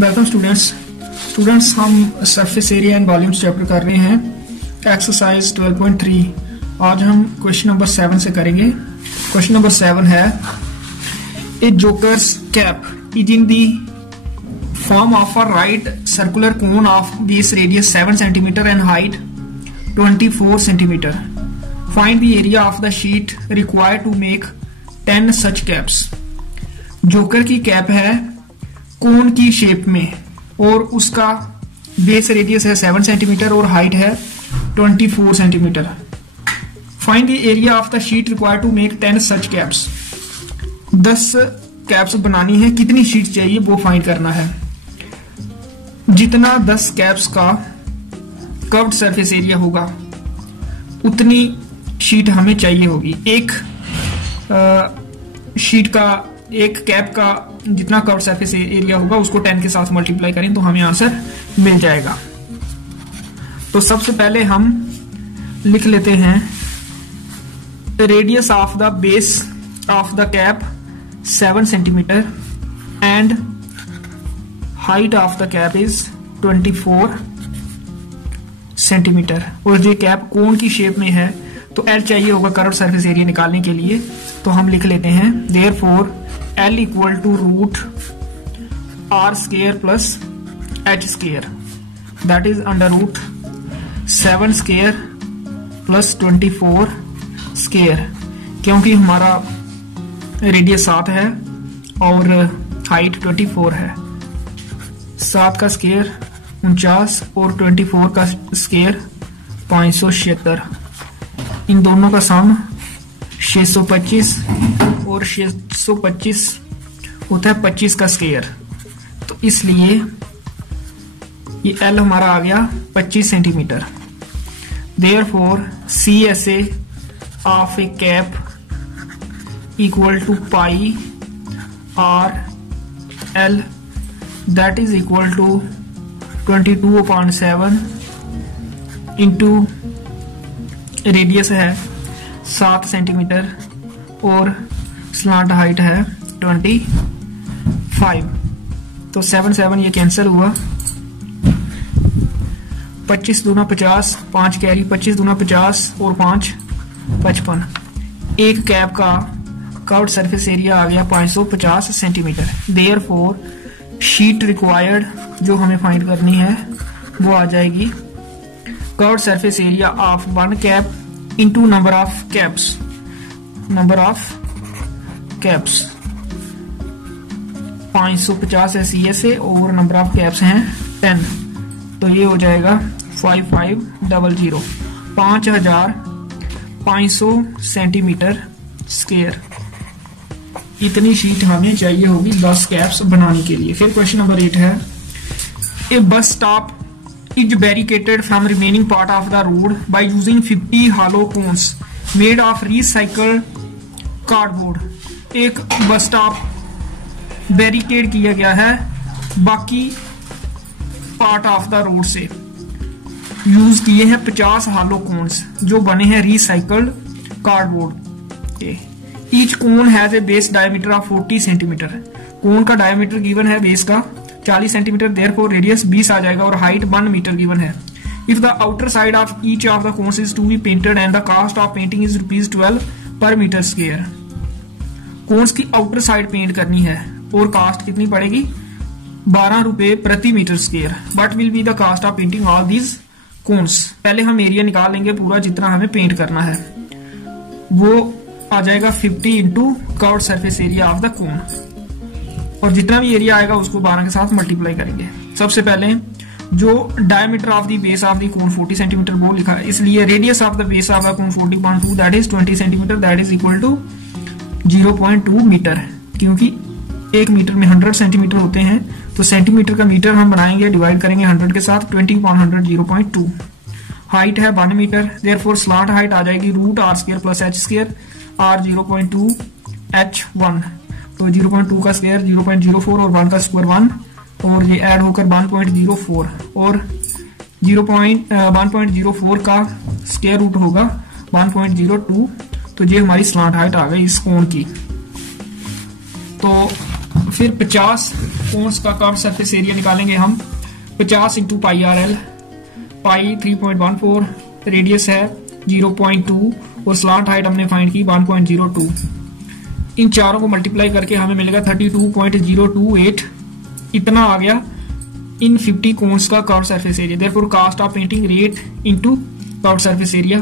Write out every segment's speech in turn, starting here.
Welcome students हम surface area and volumes chapter कर रहे हैं एक्सरसाइज 12.3। आज हम क्वेश्चन नंबर 7 से करेंगे। क्वेश्चन नंबर 7 है a joker's cap is in the form of a right circular cone of base radius 7 centimetre and height 24 centimetre. Find the area of the sheet required to make 10 such caps. Joker की cap है cone की shape में और उसका base radius है 7 centimetre और height है 24 centimetre. Find the area of the sheet required to make 10 such caps. 10 caps बनानी है, कितनी शीट चाहिए वो फाइंड करना है। जितना 10 कैप्स का कर्व्ड सरफेस एरिया होगा उतनी शीट हमें चाहिए होगी। एक शीट का, एक कैप का जितना कर्व सरफेस एरिया होगा उसको 10 के साथ मल्टीप्लाई करें तो हमें आंसर मिल जाएगा। तो सबसे पहले हम लिख लेते हैं radius of the base of the cap 7 centimetre and height of the cap is 24 centimetre. और ये कैप कोन की शेप में है तो L चाहिए होगा कर्व सरफेस एरिया निकालने के लिए। तो हम लिख लेते हैं therefore L equal to root R square plus H square that is under root 7 square plus 24 square. क्योंकि हमारा रेडियस 7 है और हाइट 24 है। 7 का स्केयर 49 और 24 का स्केयर 576। इन दोनों का सम 625 और 625 होता है 25 का स्केयर। तो इसलिए ये L हमारा आ गया 25 centimetre. Therefore CSA of a cap equal to pi R L that is equal to 22/7 into radius है 7 सेंटीमीटर और स्लांट हाइट है 25। तो 7 ये कैंसिल हुआ। 25 दूना 50, 5 कैरी 25 दूना 50 और 5 55। एक कैप का कर्व्ड सरफेस एरिया आ गया 550 सेंटीमीटर। देयरफॉर शीट रिक्वायर्ड जो हमें फाइंड करनी है वो आ जाएगी curved surface area of one cap into number of caps. Number of caps 550 है CSA और नंबर ऑफ कैप्स हैं 10। तो ये हो जाएगा 5500 5500 सेंटीमीटर स्क्वायर। इतनी शीट हमें चाहिए होगी 10 कैप्स बनाने के लिए। फिर क्वेश्चन नंबर 8 है a bus stop is barricaded from remaining part of the road by using 50 hollow cones made of recycled cardboard। एक बस स्टॉप बैरिकेड किया गया है बाकी पार्ट ऑफ द रोड से। यूज किए हैं 50 hollow cones जो बने हैं recycled cardboard के। Each cone has a base diameter of 40 centimetre. Cone का डायमीटर गिवन है बेस का 40 सेंटीमीटर, देयरफॉर रेडियस 20 आ जाएगा और हाइट 1 मीटर गिवन है। If the outer side of each of the cones is to be painted and the cost of painting is ₹12 per metre square. Cones की outer side paint करनी है और cost कितनी पड़ेगी? 12 रुपए प्रति metre square. But will be the cost of painting all these cones. पहले हम एरिया निकाल लेंगे पूरा जितना हमें पेंट करना है। वो आ जाएगा 50 into curved surface area of the कोन और जितना भी एरिया आएगा उसको 12 के साथ मल्टीप्लाई करेंगे। सबसे पहले जो diameter of the base of the cone 40 centimetre वो लिखा है, इसलिए radius of the base of the cone 40.2 that is 20 centimetre that is equal to 0.2 metre. क्योंकि 1 मीटर में 100 सेंटीमीटर होते हैं तो सेंटीमीटर का मीटर हम बनाएंगे, डिवाइड करेंगे 100 के साथ। 20/100 0.2। हाइट है 1 मीटर, देयरफॉर स्लांट हाइट आ जाएगी root R square plus H square. R 0.2 H1 तो 0.2 का स्क्वायर 0.04 और 1 का स्क्वायर 1 और ये ऐड होकर 1.04 और 1.04 का स्क्वायर रूट होगा 1.02। तो ये हमारी स्लांट हाइट आ गई इस कोण की। तो फिर 50 कोन्स का कर्व सरफेस एरिया निकालेंगे हम। 50 इंटू पाई आर एल, पाई 3.14, रेडियस है 0.2 और स्लांट हाइट हमने फाइंड की 1.02। इन चारों को मल्टीप्लाई करके हमें मिलेगा 32.028। इतना आ गया इन 50 कोन्स का curve surface area. Therefore cost of painting rate into curve surface area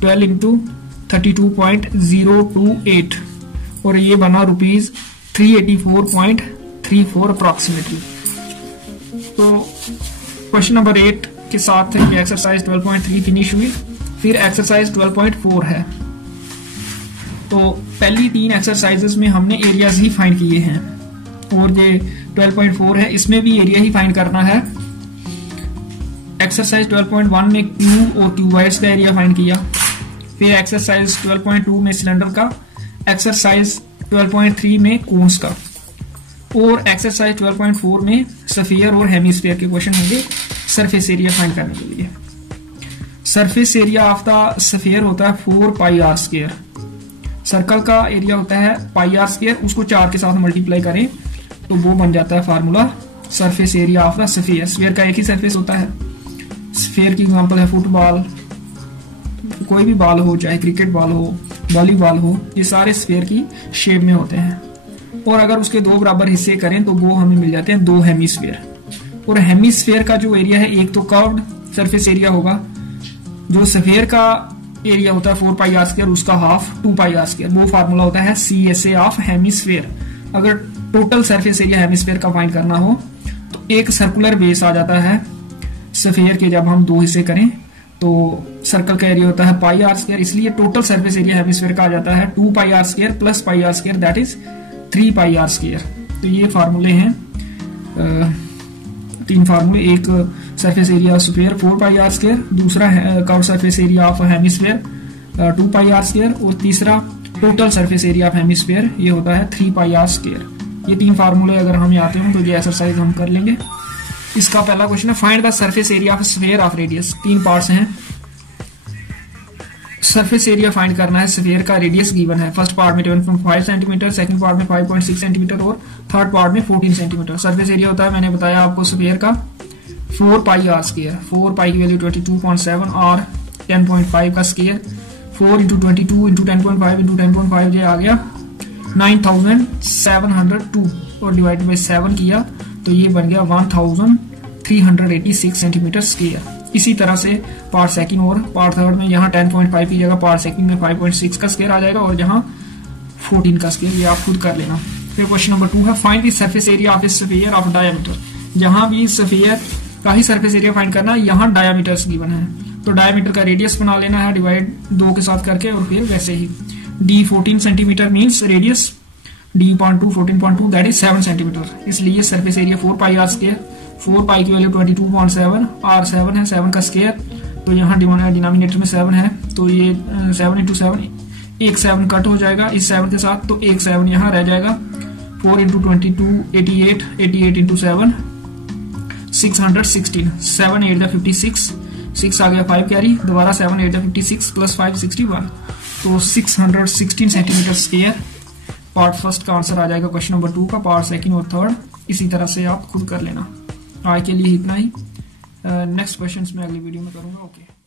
12 into 32.028 और ये बना ₹384.34 अप्रॉक्सीमेटली। तो क्वेश्चन नंबर 8 के साथ ये एक्सरसाइज 12.3 फिनिश हुई। फिर एक्सरसाइज 12.4 है। तो पहली 3 एक्सरसाइजेस में हमने एरियाज ही फाइंड किए हैं और ये 12.4 है, इसमें भी एरिया ही फाइंड करना है। एक्सरसाइज 12.1 में क्यू और क्यूबॉइड्स का एरिया फाइंड किया। फिर एक्सरसाइज 12.2 में सिलेंडर का, एक्सरसाइज 12.3 में कोन्स का और एक्सरसाइज 12.4 में स्फीयर और हेमिस्फीयर के क्वेश्चन होंगे सरफेस एरिया फाइंड करने के लिए। Surface area of the sphere होता है 4 पाई आर स्क्वायर। सर्कल का एरिया होता है पाई आर स्क्वायर, उसको 4 के साथ मल्टीप्लाई करें तो वो बन जाता है formula surface area of the sphere. Sphere का एक ही सरफेस होता है। स्फीयर की एग्जांपल है फुटबॉल, कोई भी बॉल हो, चाहे क्रिकेट बॉल हो, वॉलीबॉल हो, ये सारे स्फीयर की शेप में होते हैं। और अगर उसके 2 बराबर हिस्से करें तो वो हमें मिल जाते हैं 2 हेमिस्फीयर। और हेमिस्फीयर का जो एरिया है, एक तो कर्व्ड सरफेस एरिया होगा, जो स्फीयर का एरिया होता है 4 पाई आर स्क्वायर, उसका हाफ 2 पाई आर स्क्वायर। वो फार्मूला होता है CSA ऑफ हेमिस्फीयर। अगर टोटल सरफेस एरिया हेमिस्फीयर का फाइंड करना हो तो एक सर्कुलर बेस आ जाता है स्फीयर के। जब हम 2 हिस्से करें तो सर्कल का एरिया होता है पाई आर स्क्वायर, इसलिए टोटल सरफेस एरिया हेमिस्फीयर का आ जाता है 2 pi R square plus pi R square, that is 3 pi R square. तो ये फार्मूले हैं, 3 फार्मूले। एक surface area of sphere 4 pi R square, दूसरा curve surface area of hemisphere 2 pi R square और तीसरा total surface area of hemisphere, ये होता है 3 पाई आर स्क्वायर। ये 3 फार्मूले अगर हम आते हो तो ये एक्सरसाइज हम कर लेंगे। इसका पहला क्वेश्चन है find the surface area of sphere of radius. 3 parts हैं। सरफेस एरिया फाइंड करना है, स्फीयर का रेडियस गिवन है। फर्स्ट पार्ट में 7.5 सेंटीमीटर, सेकंड पार्ट में 5.6 सेंटीमीटर और थर्ड पार्ट में 14 सेंटीमीटर। सरफेस एरिया होता है, मैंने बताया आपको, स्फीयर का 4 पाई आर स्क्वायर। 4 पाई की वैल्यू 22.7 और 10.5 का स्क्वायर 4 इंटू 22 इंटू 10.5 इंटू 10.5 ये आ गया 9702 और डिवाइड बाई 7 किया तो ये बन गया 1386 सेंटीमीटर स्क्वायर। इसी तरह से पार्ट सेकंड और पार्ट थर्ड में यहाँ 10.5 की जगह पार्ट सेकंड में 5.6 का स्क्वायर आ जाएगा और यहाँ 14 का स्क्वायर, ये आप खुद कर लेना। फिर क्वेश्चन नंबर 2 है find the surface area of A sphere of diameter. जहां भी स्फीयर का ही सरफेस एरिया फाइंड करना है, यहाँ डायमीटर्स गिवन है तो डायमीटर का रेडियस बना लेना है डिवाइड 2 के साथ करके और फिर वैसे ही D 14 centimetre means radius D.2 14.2 that is 7 centimetre. इसलिए surface area 4 pi R square, 4 pi की वैल्यू 22.7 और 7 है, 7 का स्क्वायर तो यहाँ डिनोमिनेटर में 7 है तो ये 7 इंटू 7, एक 7 कट हो जाएगा इस 7 के साथ तो एक 7 यहाँ रह जाएगा। 4 इंटू 22 88, 88 इंटू 7 616, 7 8 56, 6 आ गया 5 कैरी, दोबारा 7 8 56 प्लस 5 61 तो 616 सेंटीमीटर स्क्वायर। पार्ट फर्स्ट का आंसर आ जाएगा क्वेश्चन नंबर 2 का। पार्ट सेकंड और थर्ड इसी तरह से आप खुद कर लेना। आज के लिए इतना ही, नेक्स्ट क्वेश्चंस मैं अगली वीडियो में करूंगा। ओके।